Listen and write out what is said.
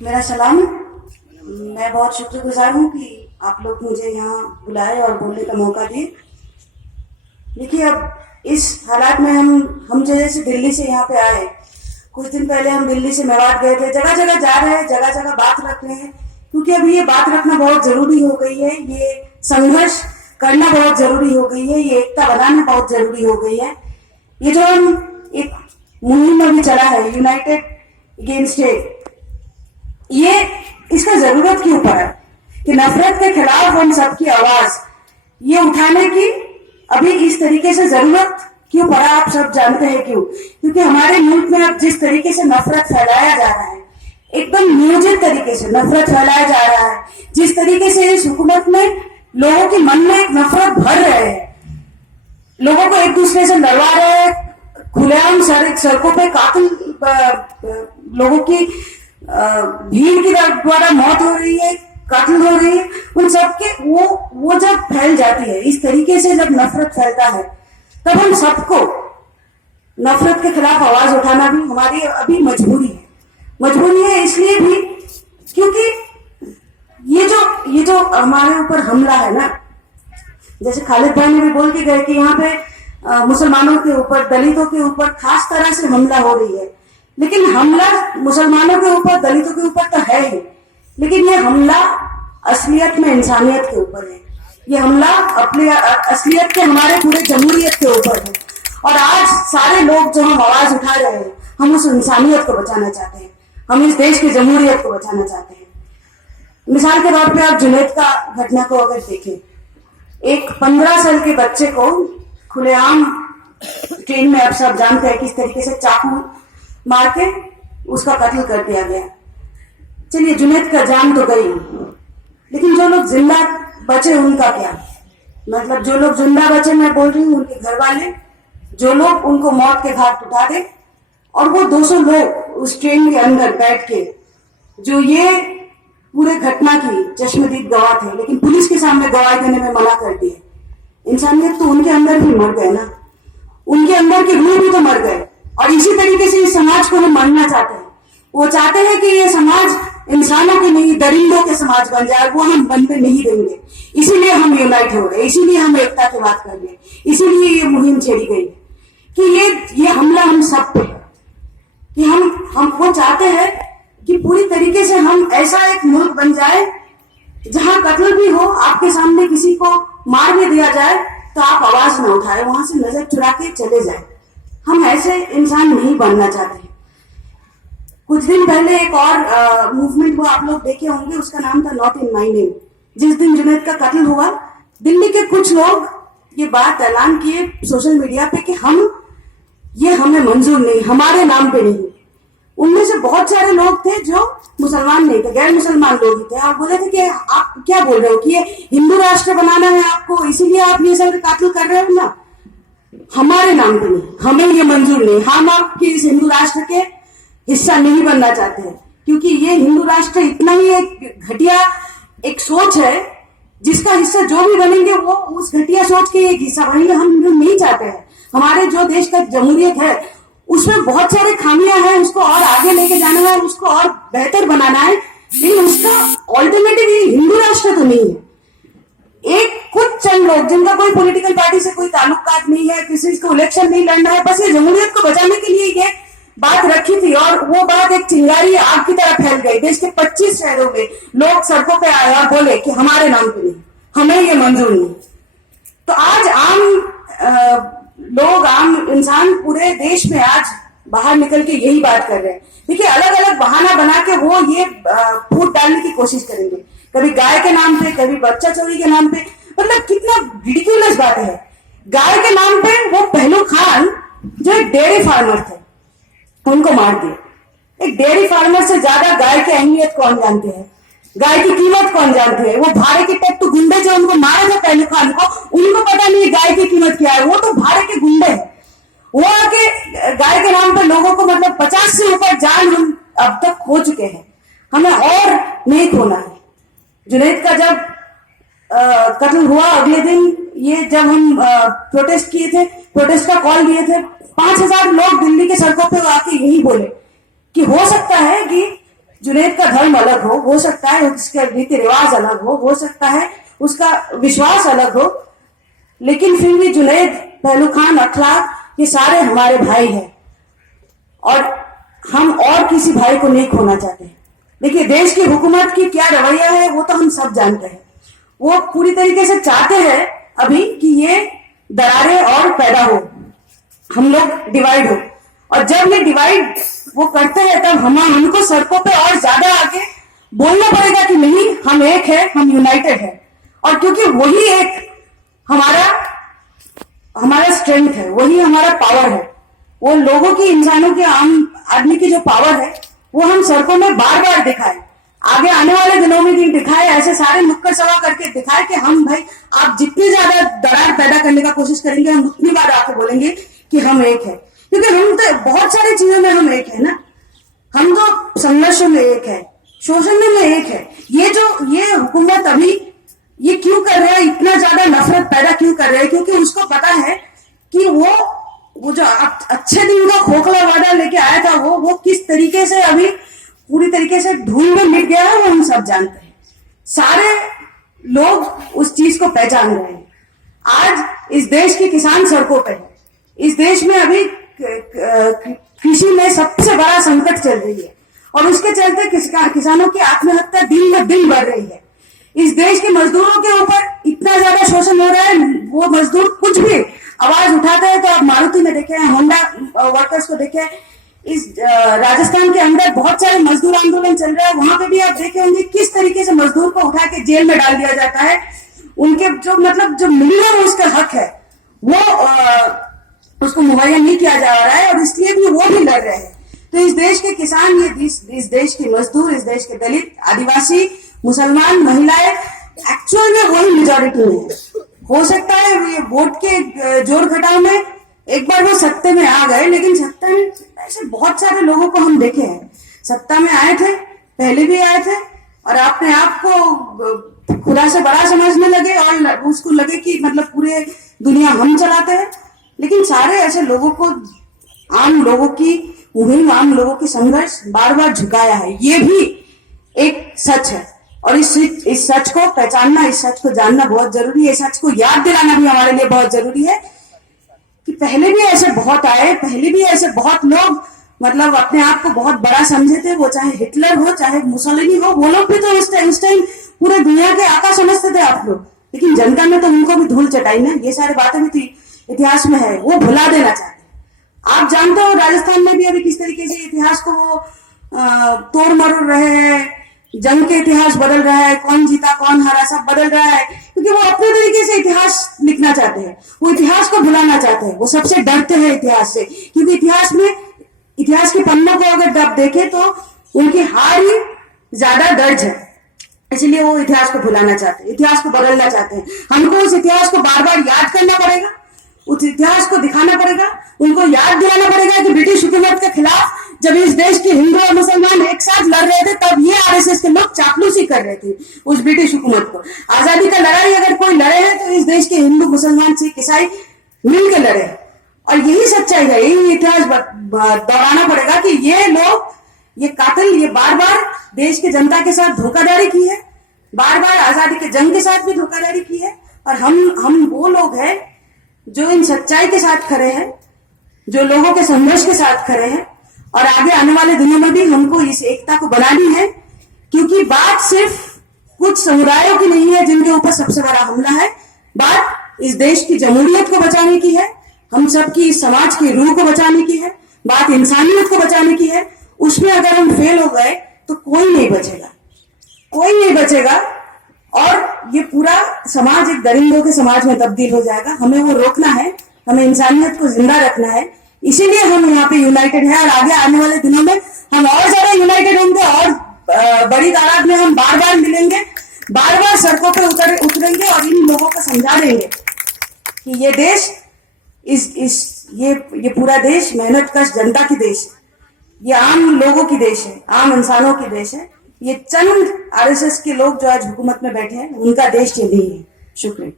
मेरा सलाम। मैं बहुत शुक्रगुजार हूँ कि आप लोग मुझे यहाँ बुलाए और बोलने का मौका दिए। देखिए, अब इस हालात में हम जैसे दिल्ली से यहाँ पे आए, कुछ दिन पहले हम दिल्ली से मेवात गए थे। जगह जगह जा रहे हैं, जगह जगह बात रख रहे हैं, क्योंकि अभी ये बात रखना बहुत जरूरी हो गई है। ये संघर्ष करना बहुत जरूरी हो गई है, ये एकता बनाना बहुत जरूरी हो गई है। ये जो हम एक मुहिम में भी चला है, यूनाइटेड अगेंस्ट हेट, ये इसका जरूरत क्यों पड़ा कि नफरत के खिलाफ हम सबकी आवाज ये उठाने की अभी इस तरीके से जरूरत क्यों पड़ा? आप सब जानते हैं क्यों? क्योंकि हमारे मुल्क में अब जिस तरीके से नफरत फैलाया जा रहा है, एकदम नियोजित तरीके से नफरत फैलाया जा रहा है, जिस तरीके से इस हुकूमत में लोगों के मन में एक नफरत भर रहे हैं, लोगों को एक दूसरे से लड़वा रहे हैं, खुलेआम सड़कों पे कातिल लोगों की भीड़ की द्वारा मौत हो रही है, कत्ल हो रही है, उन सबके वो जब फैल जाती है इस तरीके से, जब नफरत फैलता है, तब हम सबको नफरत के खिलाफ आवाज उठाना भी हमारी अभी मजबूरी है। इसलिए भी क्योंकि ये जो हमारे ऊपर हमला है ना, जैसे खालिद भाई ने भी बोल के गए कि यहाँ पे मुसलमानों के ऊपर, दलितों के ऊपर खास तरह से हमला हो रही है। लेकिन हमला मुसलमानों के ऊपर, दलितों के ऊपर तो है ही, लेकिन ये हमला असलियत में इंसानियत के ऊपर है। ये हमला अपने असलियत के हमारे पूरे जमहूरियत के ऊपर है। और आज सारे लोग जो हम आवाज उठा रहे हैं, हम उस इंसानियत को बचाना चाहते हैं, हम इस देश की जमहूरियत को बचाना चाहते हैं। मिसाल के तौर पे आप जुनैद का घटना को अगर देखें, एक 15 साल के बच्चे को खुलेआम ट्रेन में, आप सब जानते हैं किस तरीके से चाकू मार के उसका कत्ल कर दिया गया। चलिए, जुनैद का जान तो गई, लेकिन जो लोग जिंदा बचे उनका क्या? मतलब जो लोग जिंदा बचे, मैं बोल रही हूँ उनके घर वाले, जो लोग उनको मौत के घाट उठा दे। और वो 200 लोग उस ट्रेन के अंदर बैठ के जो ये पूरे घटना की चश्मदीद गवाह थे, लेकिन पुलिस के सामने गवाही देने में मना कर दिए। इंसानियत तो उनके अंदर भी मर गए ना, उनके अंदर के रूह भी तो मर गए। और इसी तरीके से इस समाज को हम मानना चाहते हैं। वो चाहते हैं कि ये समाज इंसानों के नहीं, दरिंदों के समाज बन जाए, वो हम बनने नहीं देंगे। इसीलिए हम यूनाइट हो रहे, इसीलिए हम एकता की बात कर रहे हैं, इसीलिए ये मुहिम छेड़ी गई कि ये हमला हम सब पे है। कि हम वो चाहते हैं कि पूरी तरीके से हम ऐसा एक मुल्क बन जाए जहां कत्ल भी हो, आपके सामने किसी को मार भी दिया जाए तो आप आवाज ना उठाए, वहां से नजर चुरा के चले जाए। हम ऐसे इंसान नहीं बनना चाहते। कुछ दिन पहले एक और मूवमेंट हुआ, आप लोग देखे होंगे, उसका नाम था नॉट इन माई नेम। जिस दिन जुनैद का कत्ल हुआ, दिल्ली के कुछ लोग ये बात ऐलान किए सोशल मीडिया पे कि हमें मंजूर नहीं, हमारे नाम पे नहीं। उनमें से बहुत सारे लोग थे जो मुसलमान नहीं थे, गैर मुसलमान लोग ही थे। आप बोले थे कि आप क्या बोल रहे हो कि ये हिंदू राष्ट्र बनाना है आपको, इसीलिए आप ये सब कत्ल कर रहे हो ना, हमारे नाम पे नहीं, हमें ये मंजूर नहीं, हम आपके इस हिंदू राष्ट्र के हिस्सा नहीं बनना चाहते हैं। क्योंकि ये हिंदू राष्ट्र इतना ही एक घटिया एक सोच है, जिसका हिस्सा जो भी बनेंगे वो उस घटिया सोच के एक हिस्सा बनेंगे। हम नहीं चाहते हैं। हमारे जो देश का जमहूरियत है उसमें बहुत सारे खामियां हैं, उसको और आगे लेके जाना है, उसको और बेहतर बनाना है, लेकिन उसका ऑल्टरनेटिव हिंदू राष्ट्र तो नहीं है। एक कुछ चंद लोग जिनका कोई पॉलिटिकल पार्टी से कोई ताल्लुकात नहीं है, किसी को इलेक्शन नहीं लड़ना है, बस ये जमहूरियत को बचाने के लिए ये बात रखी थी। और वो बात एक चिंगारी आग की तरह फैल गई। देश के 25 शहरों में लोग सड़कों पे आए और बोले कि हमारे नाम पे नहीं, हमें ये मंजूर नहीं। तो आज आम इंसान पूरे देश में आज बाहर निकल के यही बात कर रहे हैं। देखिए, अलग अलग बहाना बना के वो ये फूट डालने की कोशिश करेंगे, कभी गाय के नाम पे, कभी बच्चा चोरी के नाम पे। मतलब कितना रिडिक्यूलस बात है। गाय के नाम पे वो पहलू खान जो एक डेयरी फार्मर थे, उनको मार दिया। एक डेयरी फार्मर से ज्यादा गाय की अहमियत कौन जानते हैं, गाय की कीमत कौन जानते हैं? वो भाड़े के टट्टू गुंडे जो उनको मारे थे पहलू खान को, उनको पता नहीं गाय की कीमत क्या है। वो तो भाड़े के गुंडे हैं। वो आके गाय के नाम पर लोगों को, मतलब 50 से ऊपर जान हम अब तक खो चुके हैं, हमें और नहीं खोना है। जुनैद का जब कत्ल हुआ, अगले दिन ये जब हम प्रोटेस्ट किए थे, प्रोटेस्ट का कॉल दिए थे, 5000 लोग दिल्ली के सड़कों पे आके यही बोले कि हो सकता है कि जुनैद का धर्म अलग हो सकता है उसका रीति रिवाज अलग हो सकता है उसका विश्वास अलग हो, लेकिन फिर भी जुनैद, पहलू खान, अखलाक ये सारे हमारे भाई हैं और हम और किसी भाई को नहीं खोना चाहते। देखिए, देश की हुकूमत की क्या रवैया है वो तो हम सब जानते हैं। वो पूरी तरीके से चाहते हैं अभी कि ये दरारें और पैदा हो, हम लोग डिवाइड हो, और जब ये डिवाइड वो करते हैं तब हमको सड़कों पे और ज्यादा आगे बोलना पड़ेगा कि नहीं, हम एक है, हम यूनाइटेड है। और क्योंकि वही एक हमारा स्ट्रेंथ है, वही हमारा पावर है, वो लोगों की, इंसानों के, आम आदमी की जो पावर है वो हम सड़कों में बार बार दिखाए, आगे आने वाले दिनों में भी दिखाए, ऐसे सारे नुक्कड़ सभा करके दिखाए कि हम भाई, आप जितनी ज्यादा दरार पैदा करने का कोशिश करेंगे हम उतनी बार आके बोलेंगे कि हम एक है। क्योंकि हम तो बहुत सारी चीजों में हम एक है ना, हम तो संघर्षों में एक है, शोषण में एक है। ये हुकूमत अभी ये क्यों कर रहा है, इतना ज्यादा नफरत पैदा क्यों कर रहा है? क्योंकि उसको पता है कि वो जो अच्छे दिन का खोखला वादा लेके आया था वो किस तरीके से अभी पूरी तरीके से धूल में मिट गया है, वो हम सब जानते हैं। सारे लोग उस चीज को पहचान रहे हैं। आज इस देश के किसान सड़कों पे है, इस देश में अभी कृषि में सबसे बड़ा संकट चल रही है और उसके चलते किसानों की आत्महत्या दिन ब दिन बढ़ रही है। इस देश के मजदूरों के ऊपर इतना ज्यादा शोषण हो रहा है, वो मजदूर कुछ भी आवाज उठाते हैं तो आप मारुति में देखे हैं, होंडा वर्कर्स को देखे, इस राजस्थान के अंदर बहुत सारे मजदूर आंदोलन चल रहा है, वहां पे भी आप देखे होंगे किस तरीके से मजदूर को उठा के जेल में डाल दिया जाता है। उनके जो मिनिमम उसका हक है वो उसको मुहैया नहीं किया जा रहा है और इसलिए भी वो भी लड़ रहे हैं। तो इस देश के किसान, इस देश के मजदूर, इस देश के दलित, आदिवासी, मुसलमान, महिलाएं एक्चुअल में वही मेजोरिटी में है। हो सकता है ये वोट के जोड़ घटाव में एक बार वो सत्ते में आ गए, लेकिन सत्ता में ऐसे बहुत सारे लोगों को हम देखे हैं, सत्ता में आए थे, पहले भी आए थे और अपने आप को खुदा से बड़ा समझने लगे और उसको लगे कि मतलब पूरे दुनिया हम चलाते हैं। लेकिन सारे ऐसे लोगों को, आम लोगों की मुहिम, आम लोगों की संघर्ष बार बार झुकाया है। ये भी एक सच है और इस सच को पहचानना, इस सच को जानना बहुत जरूरी है। इस सच को याद दिलाना भी हमारे लिए बहुत जरूरी है कि पहले भी ऐसे बहुत आए, पहले भी ऐसे बहुत लोग मतलब अपने आप को बहुत बड़ा समझे थे, वो चाहे हिटलर हो, चाहे मुसोलिनी हो, वो लोग भी तो उस टाइम पूरे दुनिया के आका समझते थे आप लोग, लेकिन जनता ने तो उनको भी धूल चटाई ना। ये सारी बातें भी इतिहास में है, वो भुला देना चाहते हैं। आप जानते हो राजस्थान में भी अभी किस तरीके से इतिहास को वो तोड़ मरोड़ रहे हैं, जंग के इतिहास बदल रहा है, कौन जीता कौन हारा सब बदल रहा है, क्योंकि वो अपने तरीके से इतिहास लिखना चाहते हैं, वो इतिहास को भुलाना चाहते हैं, वो सबसे डरते हैं इतिहास से। क्योंकि इतिहास के पन्नों को अगर आप देखें तो उनकी हार ही ज्यादा दर्ज है, इसलिए वो इतिहास को भुलाना चाहते हैं, इतिहास को बदलना चाहते हैं। हमको उस इतिहास को बार बार याद करना पड़ेगा, उस इतिहास को दिखाना पड़ेगा, उनको याद दिलाना पड़ेगा कि ब्रिटिश हुकूमत के खिलाफ जब इस देश के हिंदू और मुसलमान एक साथ लड़ रहे थे तब ये आरएसएस के लोग चापलूसी कर रहे थे उस ब्रिटिश हुकूमत को। आजादी का लड़ाई अगर कोई लड़े है तो इस देश के हिंदू, मुसलमान, सिख, ईसाई मिलकर लड़े और यही सच्चाई है, यही इतिहास दोहराना पड़ेगा कि ये लोग, ये कातिल, ये बार बार देश के जनता के साथ धोखाधड़ी की है, बार बार आजादी के जंग के साथ भी धोखाधड़ी की है और हम वो लोग हैं जो इन सच्चाई के साथ खड़े हैं, जो लोगों के संघर्ष के साथ खड़े हैं और आगे आने वाले दिनों में भी हमको इस एकता को बनानी है। क्योंकि बात सिर्फ कुछ समुदायों की नहीं है जिनके ऊपर सबसे बड़ा हमला है, बात इस देश की जमहूरियत को बचाने की है, हम सबकी इस समाज की रूह को बचाने की है, बात इंसानियत को बचाने की है। उसमें अगर हम फेल हो गए तो कोई नहीं बचेगा, कोई नहीं बचेगा और ये पूरा समाज एक दरिंदों के समाज में तब्दील हो जाएगा। हमें वो रोकना है, हमें इंसानियत को जिंदा रखना है, इसीलिए हम यहाँ पे यूनाइटेड हैं और आगे आने वाले दिनों में हम और ज्यादा यूनाइटेड होंगे और बड़ी तादाद में हम बार बार मिलेंगे, बार बार सड़कों पे उतरेंगे और इन लोगों को समझा देंगे कि ये देश, ये पूरा देश मेहनत कश जनता की देश है, ये आम लोगों की देश है, आम इंसानों की देश है। ये चंद आरएसएस के लोग जो आज हुकूमत में बैठे हैं उनका देश ये नहीं है। शुक्रिया।